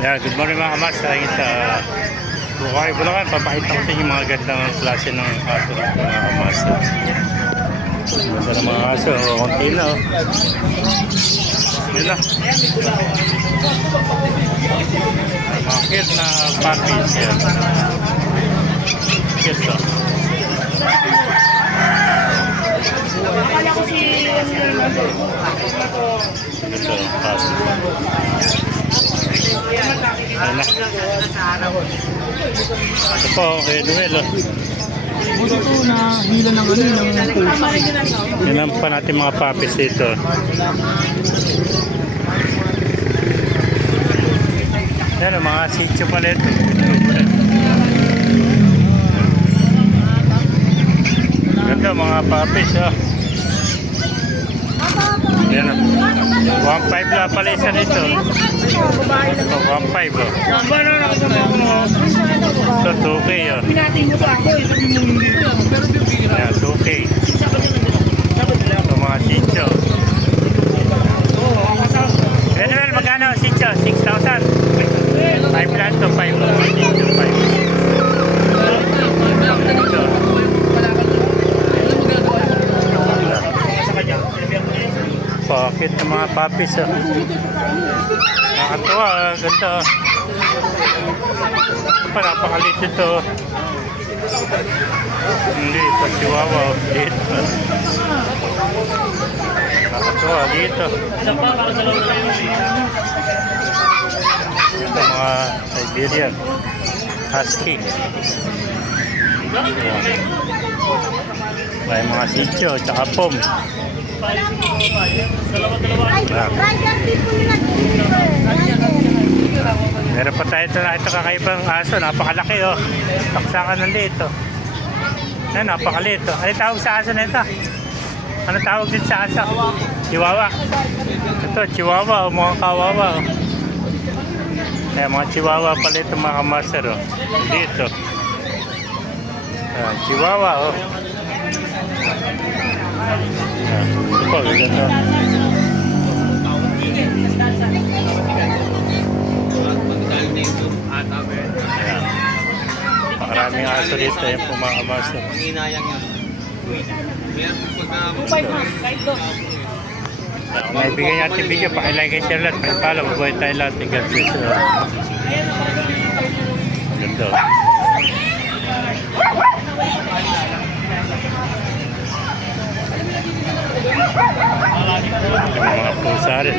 Yeah, good morning mga kamas. Tayo sa Bukay, Bulacan. Papakita ko sa inyo mga gandang klase ng aso dito mga kamas. Ganda ng mga aso. Konti na. Yun na. Mga cute na puppies yan. Cute to. Akala ko si... Ito, aso. Ayan na. Ito po, kay Noel. Buto to na hila ng ng pusa. Yan pa natin mga puppies dito. Yan ang mga sitio pala ito. Ganda mga puppies. Oh. Yan o. 1.5 lang pala isa nito. Ito, 1.5 o. Ito, 2K o. Pinating mo pa ako. Yan, 2K. Ito, mga sitio. General, magkano sitio? 6,000. 5 lang ito, 5 o. Sitio, 5. Ito. Bakit ng mga puppies oh. Nakakatuwa, ganda oh. Ito pa, napakalit ito oh. Hindi, ito chihuahua oh. Dito nakakatuwa, dito ito mga Siberian Husky. May mga sitio, tsaka pom. Meron pa tayo ito kakaibang aso, napakalaki oh. Taksakan ng liit oh. Yan, napakaliit oh. Ano tawag sa aso na ito? Ano tawag din sa aso? Chihuahua. Ito, chihuahua oh, mga kawawa oh. Ayan, mga chihuahua pala ito mga kamaster oh. Dito. Chihuahua oh. Ito po, ganda. Maraming aso dito yung pumakamasa. Kung naibigay natin video, pakilike and share lahat. Pakipala, mabuhay tayo lahat. God bless. Ganda. Mga pusa rin.